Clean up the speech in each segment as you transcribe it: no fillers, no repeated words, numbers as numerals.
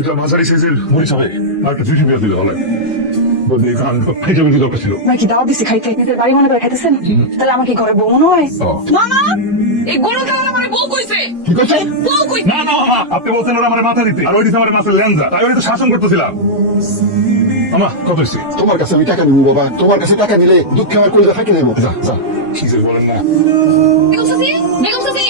এটা মাঝারি সাইজের মরিচ হবে আর একটা জুটি পেঁয়াজ দিলে ভালো বদলে খান খাইতে বেশি দরকার ছিল নাকি দাওয়াত দিছি খাইতে নিজের বাড়ি মনে করে খাইতেছেন তাহলে আমাকে ঘরে বউ মনে হয় মামা এই গরু খাওয়া আমার বউ কইছে কি করছে বউ কই না না মামা আপনি বলছেন ওরা আমার মাথা দিতে আর ওই দিতে আমার মাছের লেঞ্জা তাই ওই তো শাসন করতেছিলাম মামা কত হয়েছে তোমার কাছে আমি টাকা নিবো বাবা, তোমার কাছে টাকা নিলে দুঃখে আমার কলিজা ফাঁকি দেবো। যা যা কি যে বলেন না বেগম চাচি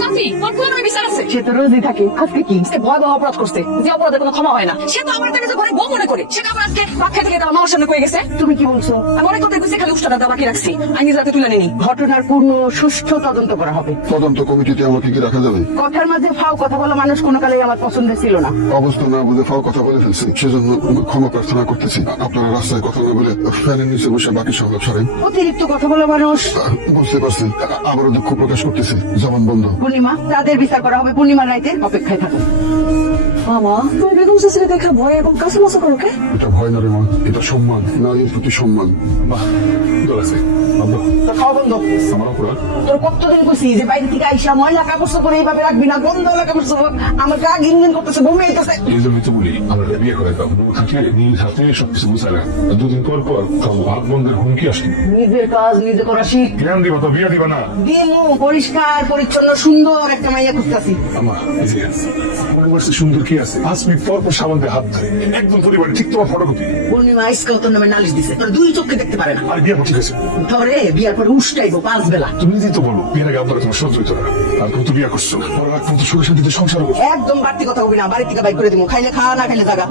চাচি তোর কোন বিচার আছে সে তো রোজই থাকে আজকে কি সে ভয়াবহ অপরাধ করছে যে অপরাধের কোনো ক্ষমা হয় না সে তো আমার কাছে ঘরে বউ মনে করে সেটা আমার আজকে ভাত খাইতে গিয়ে আমার সামনে কয়ে গেছে তুমি কি বলছো আমি অনেক কথা কইছি খালি উষ্টাটা বাকি রাখছি আমি নিজে হাতে তুলে নিনি ঘটনার পূর্ণ সুষ্ঠু তদন্ত করা হবে। তদন্ত কমিটিতে আমাকে কি রাখা যাবে? কথার মাঝে ফাও কথা বলা মানুষ কোনো কালেই আমার পছন্দের ছিল না। অবস্থা না বুঝে ফাও কথা বলে ফেলছি, সেজন্য ক্ষমা প্রার্থনা করতেছি। আপনারা রাস্তায় কথা না বলে ফ্যানের নিচে বসে বাকি সংলাপ সরেন। অতিরিক্ত কথা বলা মানুষ বুঝতে পারছি, আবারও দুঃখ প্রকাশ করতেছি। জবান বন্ধ। পূর্ণিমা তাদের বিচার করা হবে পূর্ণিমা রাইতে অপেক্ষায় থাকো। মামা তুমি বেগম চাচিকে দেখা ভয় এবং কাছামাছা করো কে? এটা ভয় না রে মা, এটা সম্মান, নারীর প্রতি সম্মান। মা দল আছে আব্বা তোর খাওয়া বন্ধ। আমার অপরাধ তোর কতদিন কইছি যে বাইরে থেকে আইসা ময়লা কাপড় চোপড় এইভাবে রাখবি না, গন্ধ কাপড় চোপড় আমার গা ঘিনঘিন করতেছে, বমি আইতেছে। এই জন্যই তো বলি আমরা বিয়ে করে দাও বউ থাকলে নিজ হাতে সবকিছু বুঝায় না দুদিন পর পর ভাত বন্ধের হুমকি আসে নিজের কাজ নিজে করা শিখ। জ্ঞান দিবা তো বিয়ে দিবা না দিমু পরিষ্কার পরিচ্ছন্ন সুন্দর একটা মাইয়া খুঁজতেছি। আমার এই যে পরিবারের সুন্দর কি আছে 5 মিনিট পর পর সাবান দিয়ে হাত ধরে একদম পরিবারে ঠিক তোমার ফটোকপি পূর্ণিমা আইসকাও তোর নামে নালিশ দিছে, তোর দুই চোখে দেখতে পারে না। আর বিয়ে ঠিক আছে ধরে বিয়ার পরে উষ্টাইবো 5 বেলা। তুমি নিজেই তো বলো বিয়ের আগে আপনারা তোমার সহ্য হইতো না আর তুমি তো বিয়ে করছো পরে রাখ তুমি তো সুখে শান্তিতে সংসার করছো একদম বাড়তি কথা হবি না, বাড়ি থেকে বাইক করে দিবো, খাইলে খা না খাইলে জাগা।